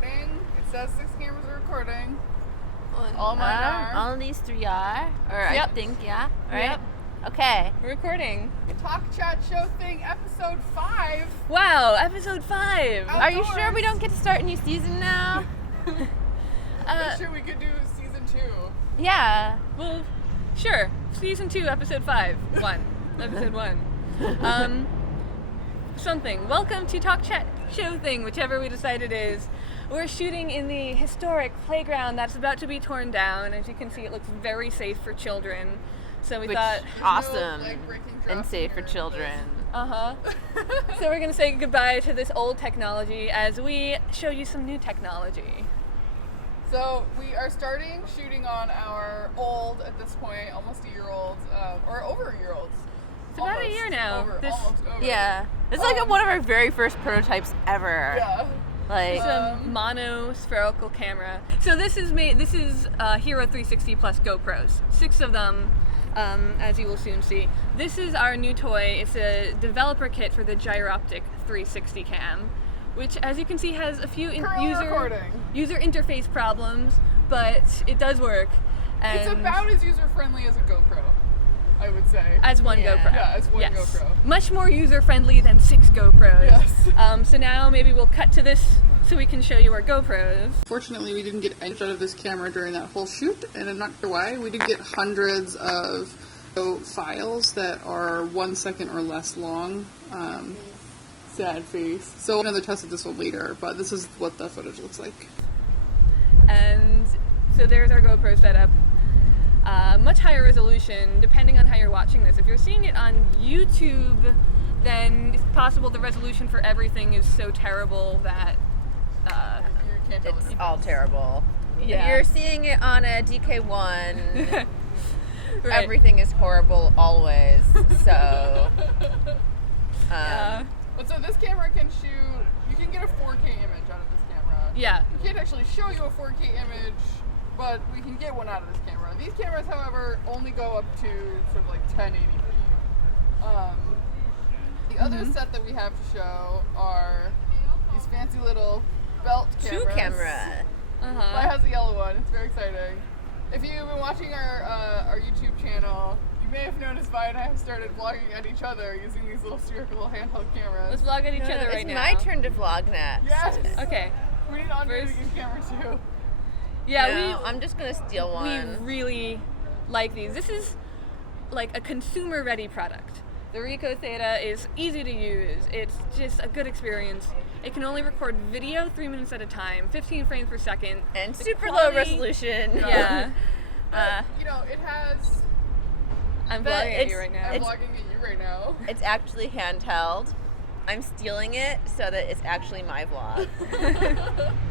recording. It says 6 cameras are recording. All mine are. All of these 3 are. Or Yep. I think, yeah. Right? Yep. Okay. We're recording. Talk Chat Show Thing episode 5. Wow, episode 5. Outdoors. Are you sure we don't get to start a new season now? I'm sure we could do season 2. Yeah. Well, sure. Season 2, episode 5. 1. Episode 1. Something. Welcome to Talk Chat Show Thing, whichever we decide it is. We're shooting in the historic playground that's about to be torn down. As you can see, it looks very safe for children. So we Which thought, awesome leg-breaking and drops safe in for your children. so we're going to say goodbye to this old technology as we show you some new technology. So we are starting shooting on our old, at this point, almost a year old, or over a year old. It's about a year now. Almost over. Yeah. This is like one of our very first prototypes ever. Yeah. Like, It's a mono spherical camera. So this is Hero 360 plus GoPros. 6 of them, as you will soon see. This is our new toy. It's a developer kit for the Gyroptic 360 cam, which, as you can see, has a few user interface problems, but it does work. And It's about as user-friendly as a GoPro, I would say. as one Yeah. GoPro. Yeah, as one yes. GoPro. Much more user-friendly than 6 GoPros. Yes. So now maybe we'll cut to this so we can show you our GoPros. Fortunately, we didn't get any out of this camera during that whole shoot, and I'm not sure why. We did get hundreds of files that are 1 second or less long. Sad face. So another test of this one later, but this is what the footage looks like. And so there's our GoPro setup. Much higher resolution, depending on how you're watching this. If you're seeing it on YouTube, then it's possible the resolution for everything is so terrible that You can't tell it's all terrible. Yeah. If you're seeing it on a DK1, right. everything is horrible always. So, But so this camera can shoot, you can get a 4K image out of this camera. Yeah. We can't actually show you a 4K image, but we can get one out of this camera. These cameras, however, only go up to sort of like 1080p. The other set that we have to show are these fancy little belt cameras. 2 camera. Mine has the yellow one. It's very exciting. If you've been watching our YouTube channel, you may have noticed Vi and I have started vlogging at each other using these little spherical handheld cameras. Let's vlog at each other right It's now. my turn to vlog next. Yes. Okay. We need Andre to First- get camera too. Yeah, No, I'm just gonna steal one. we really like these. This is like a consumer-ready product. The Ricoh Theta is easy to use. It's just a good experience. It can only record video 3 minutes at a time, 15 frames per second. And The super low quality- resolution. Yeah. You know, it has. I'm But vlogging at it's- you right now. I'm vlogging at you right now. It's actually handheld. I'm stealing it so that it's actually my vlog. It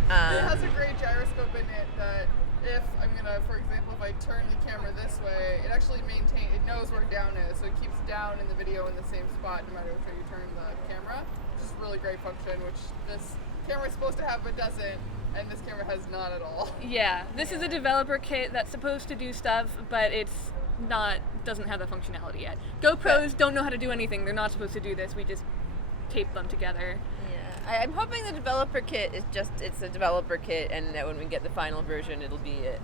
has a great gyroscope in it that if I'm gonna, for example, if I turn the camera this way, it actually it knows where down is, so it keeps down in the video in the same spot no matter which way you turn the camera. Which is a really great function, which this camera is supposed to have but doesn't, and this camera has not at all. Yeah, this is a developer kit that's supposed to do stuff, but doesn't have the functionality yet. GoPros don't know how to do anything. They're not supposed to do this. We just tape them together. Yeah, I'm hoping the developer kit it's a developer kit, and that when we get the final version, it'll be it.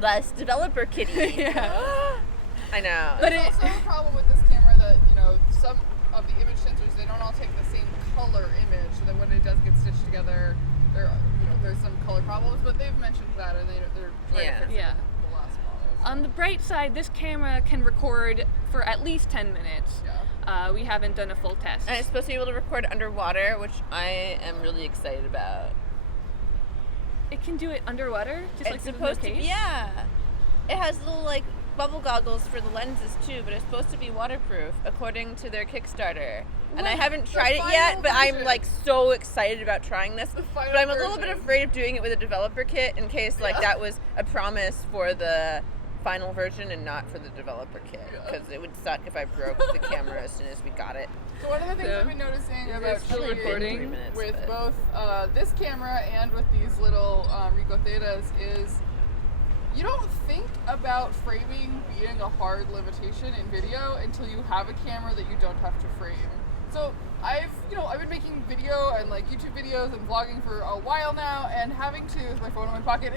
Less developer kitty. Yeah. I know. But There's also a problem with this camera that, some of the image sensors, they don't all take the same color image, so that when it does get stitched together, there's some color problems, but they've mentioned that, and they're trying to fix it Yeah. with the last models. On the bright side, this camera can record for at least 10 minutes. Yeah. We haven't done a full test. And it's supposed to be able to record underwater, which I am really excited about. It can do it underwater, just like It's with supposed no to be, case? yeah. It has little bubble goggles for the lenses too, but it's supposed to be waterproof according to their Kickstarter. And I What? haven't The tried it yet, final but I'm version. so excited about trying this. The final But I'm a little bit version. afraid of doing it with a developer kit in case Yeah. that was a promise for the final version and not for the developer kit, Yeah. because it would suck if I broke the camera as soon as we got it. So one of the things Yeah. I've been noticing Yeah, about it's still shooting recording. 3 minutes, with but- both this camera and with these little Ricoh Thetas is you don't think about framing being a hard limitation in video until you have a camera that you don't have to frame. So I've been making video and like YouTube videos and vlogging for a while now, and having to, with my phone in my pocket,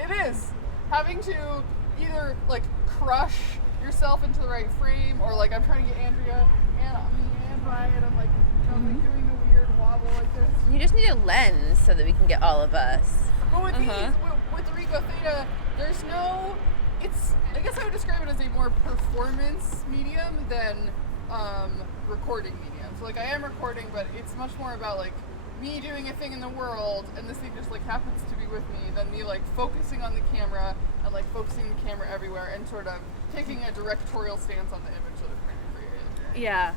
having to either like crush yourself into the right frame, or like I'm trying to get Andrea and Ryan, and I'm like, like doing a weird wobble like this. You just need a lens so that we can get all of us. But with with the Ricoh Theta, there's no. I guess I would describe it as a more performance medium than recording medium. So like I am recording, but it's much more about like me doing a thing in the world, and this thing just like happens to be with me, than me like focusing on the camera and like focusing the camera everywhere and sort of taking a directorial stance on the image that I'm trying to create. Yeah.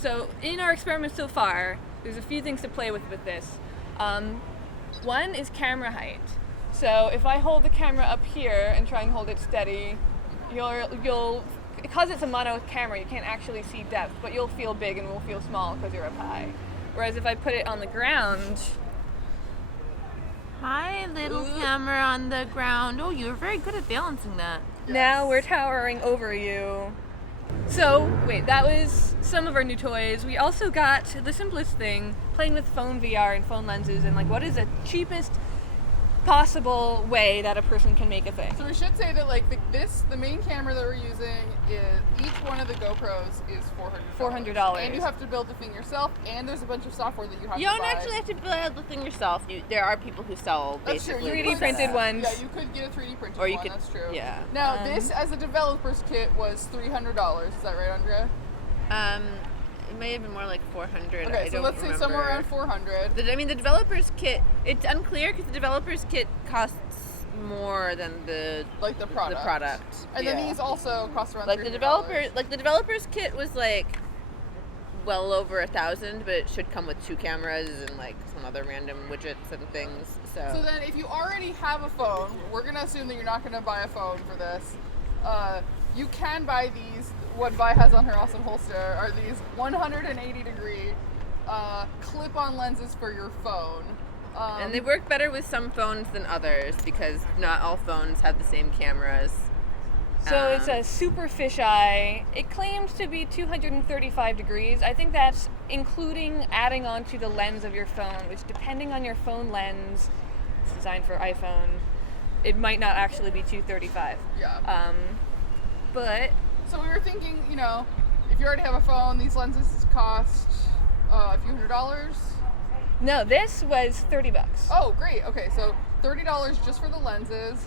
So in our experiment so far, there's a few things to play with this. One is camera height. So if I hold the camera up here and try and hold it steady, you'll because it's a mono camera, you can't actually see depth, but you'll feel big and will feel small because you're up high. Whereas if I put it on the ground... Hi, little camera on the ground. Oh, you're very good at balancing that. Yes. Now we're towering over you. So, wait, that was some of our new toys. We also got the simplest thing, playing with phone VR and phone lenses, and like what is the cheapest possible way that a person can make a thing. So we should say that like the main camera that we're using is, each one of the GoPros is $400. And you have to build the thing yourself, and there's a bunch of software that you have You to don't buy. actually have to build the thing yourself. There are people who sell That's true. basically 3D printed ones. Yeah, you could get a 3D printed Or you one, could- that's true. yeah. Now this as a developer's kit was $300. Is that right, Andrea? It may have been more like 400. Okay, I so don't let's say remember. somewhere around 400. The developer's kit, it's unclear because the developer's kit costs more than the product. The product. And Yeah. then these also cost around Like $300. the developer's kit was like well over $1,000, but it should come with 2 cameras and like some other random widgets and things. So then if you already have a phone, we're going to assume that you're not going to buy a phone for this. You can buy these. What Vi has on her awesome holster are these 180-degree clip-on lenses for your phone. And they work better with some phones than others because not all phones have the same cameras. So it's a super fisheye. It claims to be 235 degrees. I think that's including adding onto the lens of your phone, which depending on your phone lens, it's designed for iPhone, it might not actually be 235. Yeah. But So we were thinking, if you already have a phone, these lenses cost a few $100s. no, this was $30. Oh, great. Okay, so $30 just for the lenses.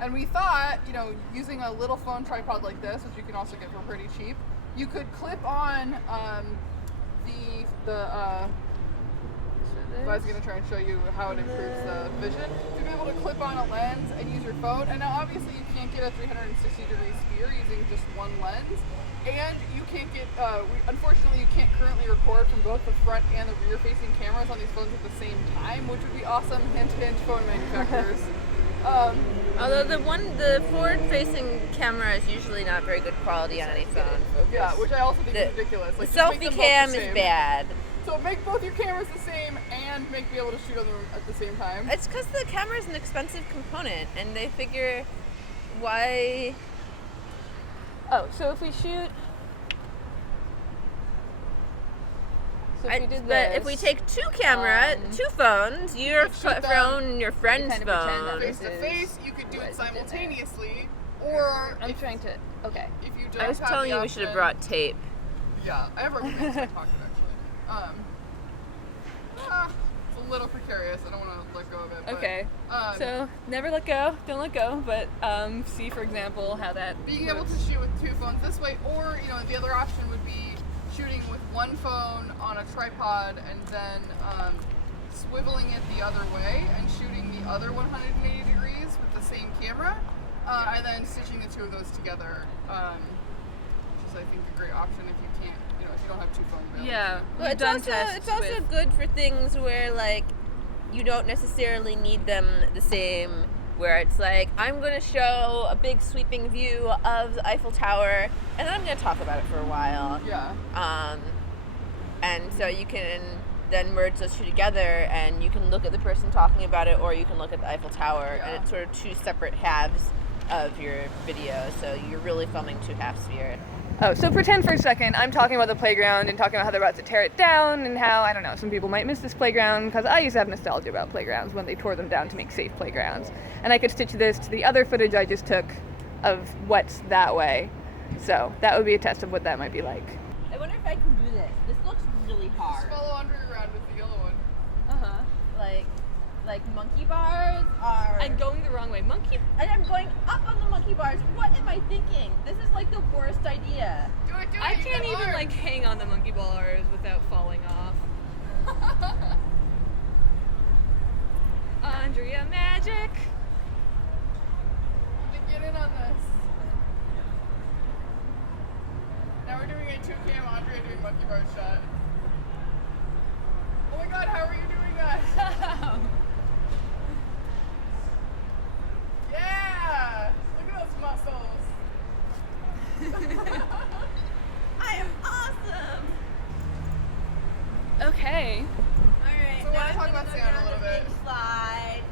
And we thought, using a little phone tripod like this, which you can also get for pretty cheap, you could clip on I was going to try and show you how it improves the vision. To be able to clip on a lens and use your phone. And now obviously you can't get a 360-degree sphere using just one lens. And you can't get, unfortunately you can't currently record from both the front and the rear-facing cameras on these phones at the same time, which would be awesome. Hint, hint, phone manufacturers. Although the forward-facing camera is usually not very good quality on any phone. Yeah, which I also think is ridiculous. The Like, just make selfie them both cam the is same. bad. So make both your cameras the same and be able to shoot on them at the same time. It's because the camera is an expensive component, and they figure why. Oh, so if we shoot... So if we did But if we take 2 phones, your shoot them, phone and your friend's kind of pretend that phone. Face to face, you could do it simultaneously, or I'm trying to... Okay. if you don't I was have telling the you we should have option- brought tape. Yeah, I have recommended my pocket actually. It's a little precarious. I don't want to let go of it. But, Okay. So never let go, don't let go, but see, for example, how that being able works. to shoot with 2 phones this way, or the other option would be shooting with one phone on a tripod and then swiveling it the other way and shooting the other 180 degrees with the same camera, and then stitching the 2 of those together, which is I think a great option if you can't, if you don't have 2 phones available. Yeah. Well, we've done tests it's also with- good for things where like you don't necessarily need them the same. Where it's like I'm going to show a big sweeping view of the Eiffel Tower, and then I'm going to talk about it for a while. Yeah. And so you can then merge those 2 together, and you can look at the person talking about it, or you can look at the Eiffel Tower, Yeah. and it's sort of 2 separate halves of your video, so you're really filming two half-sphere. Oh, so pretend for a second I'm talking about the playground and talking about how they're about to tear it down and how, I don't know, some people might miss this playground because I used to have nostalgia about playgrounds when they tore them down to make safe playgrounds. And I could stitch this to the other footage I just took of what's that way. So that would be a test of what that might be like. I wonder if I can do this. This looks really hard. Just follow Andre around with the yellow one. Uh-huh. Like monkey bars are... I'm going the wrong way. And I'm going up on the monkey bars. What am I thinking? This is like the worst idea. Do it. I You can't got even arms. like hang on the monkey bars without falling off. Andrea magic. Get in on this. Now we're doing a 2cam Andre doing monkey bar shot. Oh my god, how are you doing that? Yeah! Look at those muscles. I am awesome. Okay. Alright, So I now wanna I'm talk gonna about go sound down a little the bit. big slide.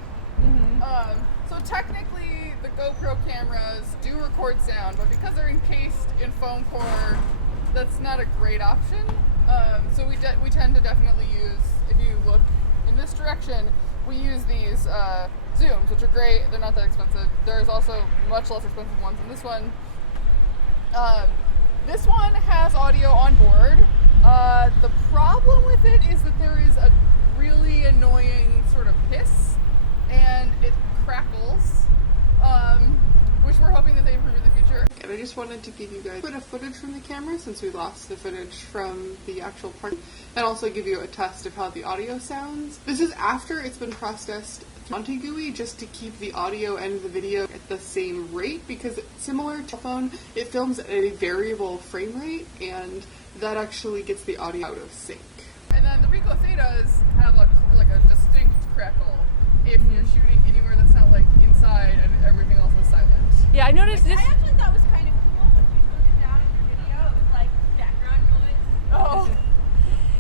So technically, the GoPro cameras do record sound, but because they're encased in foam core, that's not a great option. So we tend to definitely use, if you look in this direction, we use these zooms, which are great. They're not that expensive. There's also much less expensive ones than this one. This one has audio on board. The problem with it is that there is a really annoying sort of hiss, and it crackles, which we're hoping that they improve in the future. And I just wanted to give you guys a bit of footage from the camera since we lost the footage from the actual part, and also give you a test of how the audio sounds. This is after it's been processed Monty GUI just to keep the audio and the video at the same rate, because similar to phone, it films at a variable frame rate, and that actually gets the audio out of sync. And then the Ricoh Thetas have a distinct crackle if you're shooting anywhere that's not like inside and everything else is silent. Yeah, I noticed this. I actually thought was kind of cool when you slowed it down in your video. It was like background noise. Oh.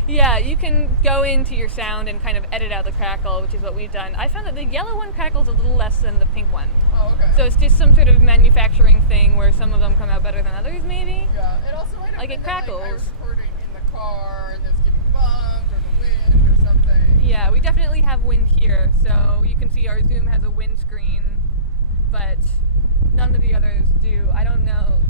Yeah, you can go into your sound and kind of edit out the crackle, which is what we've done. I found that the yellow one crackles a little less than the pink one. Oh, okay. So it's just some sort of manufacturing thing where some of them come out better than others, maybe? Yeah, it also might have Like, been it that, crackles. I was recording in the car and it was getting bumped or the wind or something. Yeah, we definitely have wind here, so you can see our Zoom has a windscreen, but none of the others do. I don't know.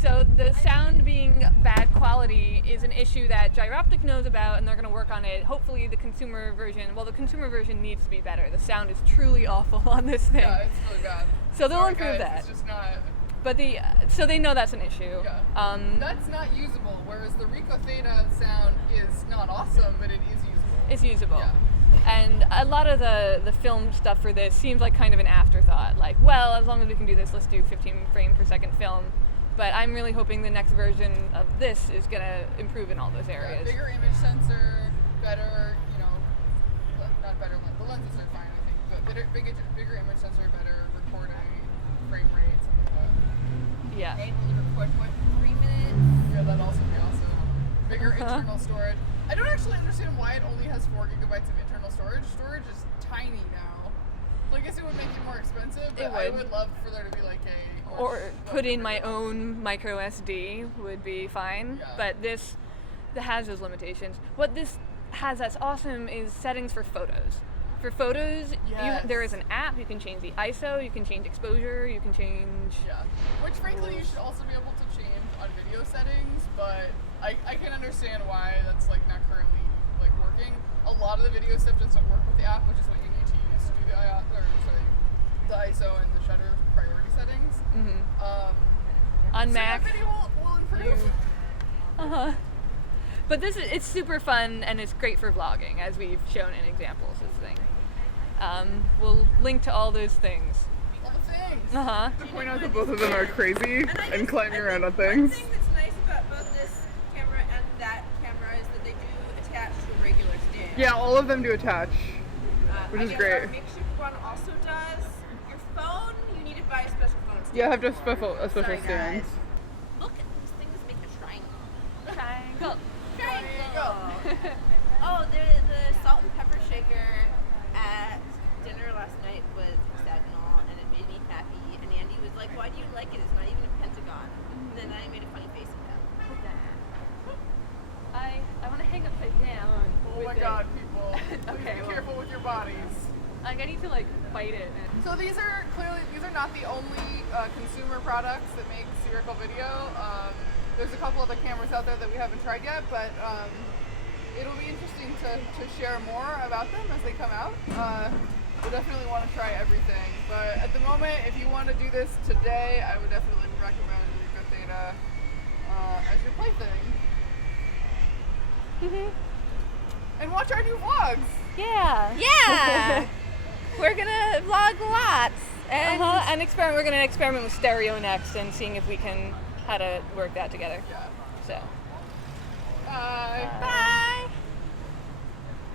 So the sound being bad quality is an issue that Gyroptic knows about, and they're going to work on it. Hopefully the consumer version needs to be better. The sound is truly awful on this thing. Yeah, it's really bad. So they'll Sorry, improve guys, that. It's just not. But so they know that's an issue. Yeah. That's not usable, whereas the Ricoh Theta sound is not awesome, but it is usable. It's usable. Yeah. And a lot of the film stuff for this seems like kind of an afterthought. Like, well, as long as we can do this, let's do 15 frame per second film. But I'm really hoping the next version of this is going to improve in all those areas. Yeah, bigger image sensor, better, not better lens. The lenses are fine, I think, but bigger image sensor, better recording, frame rate, something like that. Yeah. Able to record more than 3 minutes. Yeah, that'd also be awesome. Bigger internal storage. I don't actually understand why it only has 4 gigabytes of internal storage. Storage is tiny now. So I guess it would make it more expensive, but I would love for there to be like a... Or put in my own micro SD would be fine. Yeah. But this has those limitations. What this has that's awesome is settings for photos. For photos, Yes. there is an app. You can change the ISO, you can change exposure, you can change... Yeah. Which frankly you should also be able to change on video settings, but I can understand why that's like not currently like working. A lot of the video stuff doesn't work with the app, which is what you need to use to do the ISO and the shutter priority settings. On So Mac. that video will improve. But it's super fun and it's great for vlogging, as we've shown in examples of thing. We'll link to all those things. All the things. To point out that both of them are crazy and climbing around on things. One thing that's nice about both this camera and that camera is that they do attach to a regular stand. Yeah, all of them do attach. Which I is guess great. Our makeshift one also does. Your phone, you need to buy a special phone stand. Yeah, I have to for. a special Sorry, stand. guys. Look at these things make a triangle. Triangle. Triangle. Oh, the salt and pepper shaker at dinner last night was hexagonal, and it made me happy. And Andy was bodies. Like I need to like bite it. So these are not the only consumer products that make spherical video. There's a couple other cameras out there that we haven't tried yet, but it'll be interesting to share more about them as they come out. We definitely want to try everything, but at the moment, if you want to do this today, I would definitely recommend Rico Theta as your plaything. And watch our new vlogs. Yeah. Yeah! We're gonna vlog lots. And And experiment. We're gonna experiment with stereo next and seeing if we can how to work that together. Yeah. So. Bye. bye!